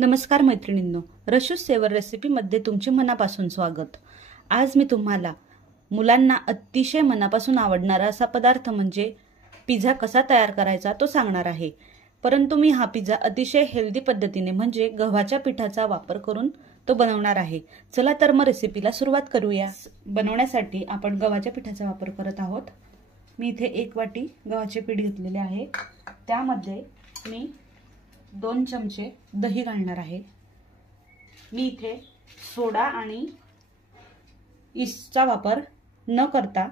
नमस्कार मैत्रिणींनो, रशूस सेवर रेसिपीमध्ये तुमचे मनापासून स्वागत। आज मी तुम्हाला मुलांना अतिशय मनापासून आवडणारा असा पदार्थ म्हणजे पिझ्झा कसा तयार करायचा तो सांगणार आहे। परंतु मी हा पिझ्झा अतिशय हेल्दी पद्धतीने म्हणजे गव्हाच्या पिठाचा वापर करून तो बनवणार आहे। चला तर मग रेसिपीला सुरुवात करूया। बनवण्यासाठी आपण गव्हाच्या पिठाचा वापर करत आहोत। मी इथे 1 वाटी गव्हाचे पीठ घेतलेले आहे। त्यामध्ये मी 2 चमचे दही घालणार आहे। मी इथे सोडा आणि ईस्टचा वापर न करता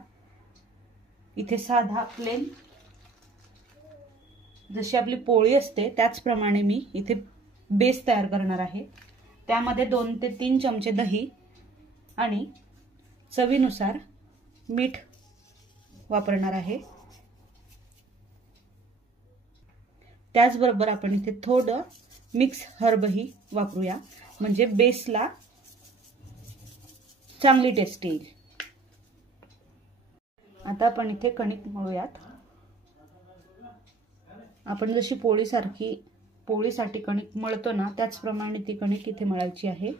इथे साधा प्लेन जशी आपली पोळी असते त्याचप्रमाणे मी इथे बेस तयार करणार आहे। त्यामध्ये 2 ते 3 चमचे दही आणि चवीनुसार मीठ वापरणार आहे। त्याचबरोबर आपण इथे थोडं मिक्स हर्बही वापरूया म्हणजे बेसला चांगली टेस्ट येईल। आता आपण इथे कणिक मळूयात। आपण जशी पोळीसाठी कणिक मळतो ना त्याचप्रमाणे ती कणिक इथे मळायची आहे।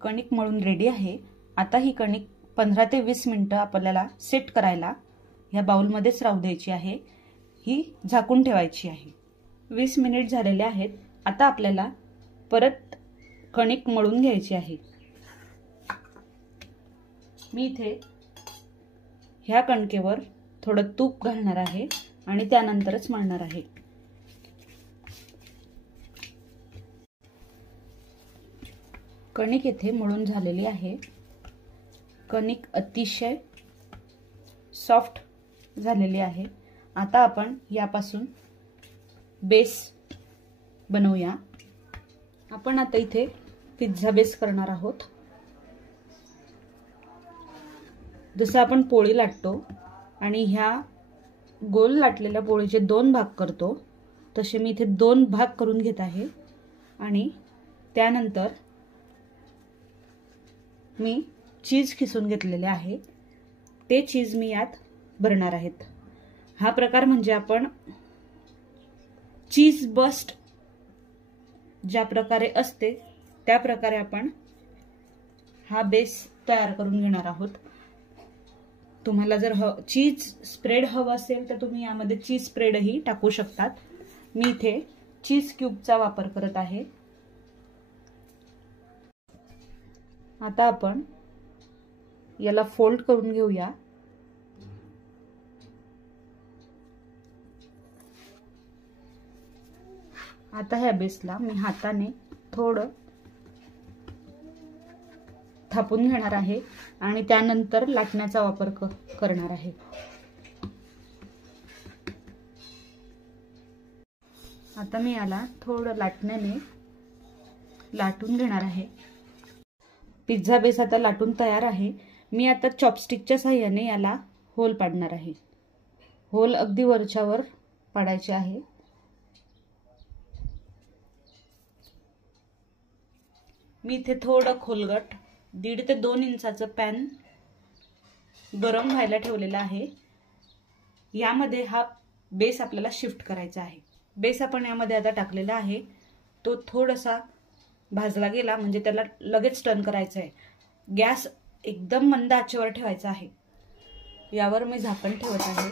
कणिक मळून रेडी आहे। आता ही कणिक 15 ते 20 मिनिटं आपल्याला सेट करायला या बाउलमध्येच राहू द्यायची आहे। ही झाकून ठेवायची आहे। 20 मिनिट झालेले आहेत। आता आपल्याला परत कणिक मळून घ्यायची आहे। मी इथे ह्या कणकेवर थोडं तूप घालणार आहे आणि त्यानंतरच मळणार आहे। कणिक इथे मळून झालेली आहे। कणिक अतिशय सॉफ्ट झालेली आहे। आता आपण यापासून बेस बनवूया। आपण आता इथे पिझ्झा बेस करणार आहोत। जसं आपण पोळी लाटतो आणि ह्या गोल लाटलेल्या पोळीचे 2 भाग करतो तसे मी इथे 2 भाग करून घेत आहे आणि त्यानंतर मी चीज खिसून घेतलेले आहे। ते चीज मी यात भरणार आहेत। हा प्रकार म्हणजे आपण चीज बस्ट ज्या प्रकारे असते त्या प्रकारे आपण हा बेस तयार करून घेणार आहोत। तुम्हाला जर चीज स्प्रेड हवं असेल तर तुम्ही यामध्ये चीज स्प्रेडही टाकू शकतात। मी इथे चीज क्यूबचा वापर करत आहे। आता आपण याला फोल्ड करून घेऊया। आता ह्या बेसला मी हाताने थोडं थापून घेणार आहे आणि त्यानंतर लाटण्याचा वापर करणार आहे। आता मी याला थोडं लाटण्याने लाटून घेणार आहे। पिझ्झा बेस आता लाटून तयार आहे। मी आता चॉपस्टिकच्या साहाय्याने याला होल पाडणार आहे। होल अगदी वरच्यावर पाडायचे आहे। मी इथे थोडं खोलगट 1.5 ते 2 इंचाचं पॅन गरम व्हायला ठेवलेला आहे। यामध्ये हा बेस आपल्याला शिफ्ट करायचा आहे। बेस आपण यामध्ये आता टाकलेला आहे। तो थोडासा भाजला गेला म्हणजे त्याला लगेच टर्न करायचं आहे। गॅस एकदम मंद आचेवर ठेवायचा आहे। यावर मी झाकण ठेवत आहे।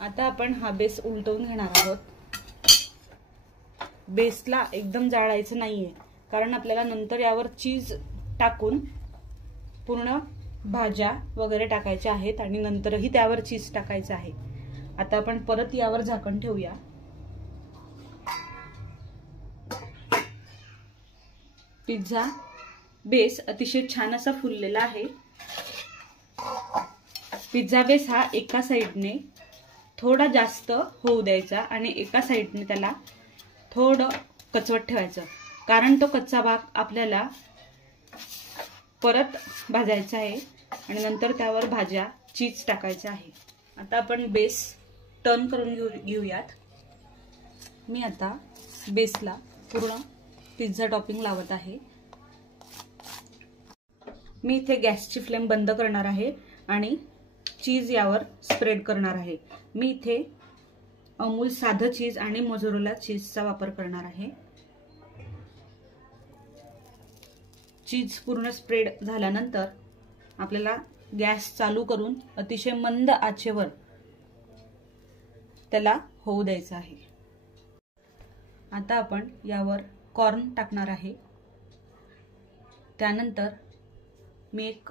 आता आपण हा बेस उलटवून घेणार आहोत। बेसला एकदम जाळायचं नाहीये कारण आपल्याला नंतर यावर चीज टाकून पूर्ण भाज्या वगैरे टाकायच्या आहेत आणि नंतरही त्यावर चीज टाकायचं आहे। आता आपण परत यावर झाकण ठेवूया। पिझ्झा बेस अतिशय छान असा फुललेला आहे। पिझ्झा बेस हा एका साइडने थोडा जास्त होऊ द्यायचा आणि एका साइडने त्याला थोडं कचवट ठेवायचं कारण तो कच्चा भाग आपल्याला परत भाजायचा आहे आणि नंतर त्यावर भाज्या चीज टाकायचं आहे। आता आपण बेस टर्न करून घेऊयात। मी आता बेसला पूर्ण पिझ्झा टॉपिंग लावत आहे। मी इथे गॅसची फ्लेम बंद करणार आहे आणि चीज यावर स्प्रेड करणार आहे। मी इथे अमूल साधं चीज आणि मोझरेला चीजचा वापर करणार आहे। चीज पूर्ण स्प्रेड झाल्यानंतर आपल्याला गॅस चालू करून अतिशय मंद आचेवर त्याला होऊ द्यायचं आहे। आता आपण यावर कॉर्न टाकणार आहे। त्यानंतर मी एक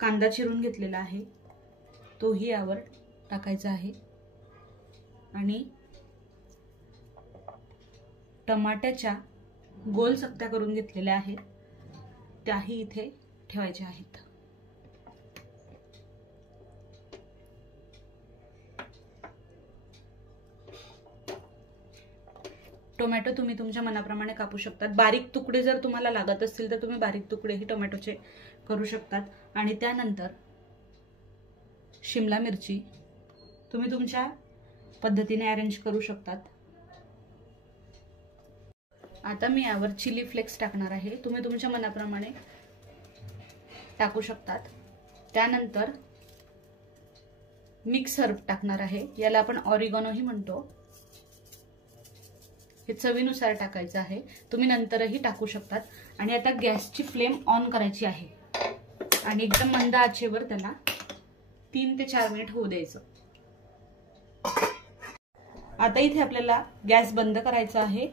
कांदा चिरून घेतलेला आहे, तोही यावर टाकायचा आहे आणि टमाट्याच्या गोल चकत्या करून घेतलेल्या आहेत त्याही इथे ठेवायच्या आहेत। टोमॅटो तुम्ही तुमच्या मनाप्रमाणे कापू शकतात। बारीक तुकडे जर तुम्हाला लागत असतील तर तुम्ही बारीक तुकडेही टोमॅटोचे करू शकतात। आणि त्यानंतर शिमला मिरची तुम्ही तुमच्या पद्धतीने अरेंज करू शकतात। आता मी यावर चिली फ्लेक्स टाकणार आहे, तुम्ही तुमच्या मनाप्रमाणे टाकू शकतात। त्यानंतर मिक्स हर्ब टाकणार आहे, याला आपण ऑरिगॅनोही म्हणतो। हे चवीनुसार टाकायचं आहे, तुम्ही नंतरही टाकू शकतात। आणि आता गॅसची फ्लेम ऑन करायची आहे आणि एकदम मंद आचेवर त्याला 3 ते 4 मिनिट होऊ द्यायचं। आता इथे आपल्याला गॅस बंद करायचा आहे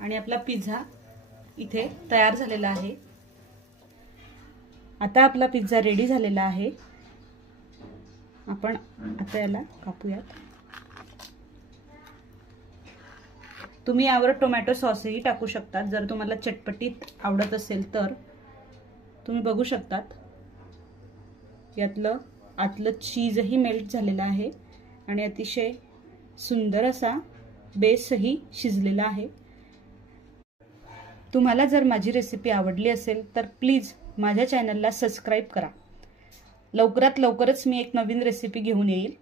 आणि आपला पिझ्झा इथे तयार झालेला आहे। आता आपला पिझ्झा रेडी झालेला आहे। आपण आता याला कापूयात। तुम्ही यावर टोमॅटो सॉसही टाकू शकतात जर तुम्हाला चटपटीत आवडत असेल तर। तुम्ही बघू शकतात यातलं आतलं चीजही मेल्ट झालेलं आहे आणि अतिशय सुंदर असा बेसही शिजलेला आहे। तुम्हाला जर माझी रेसिपी आवडली असेल तर प्लीज माझ्या चॅनलला सबस्क्राइब करा। लवकरात लवकरच मी एक नवीन रेसिपी घेऊन येईल।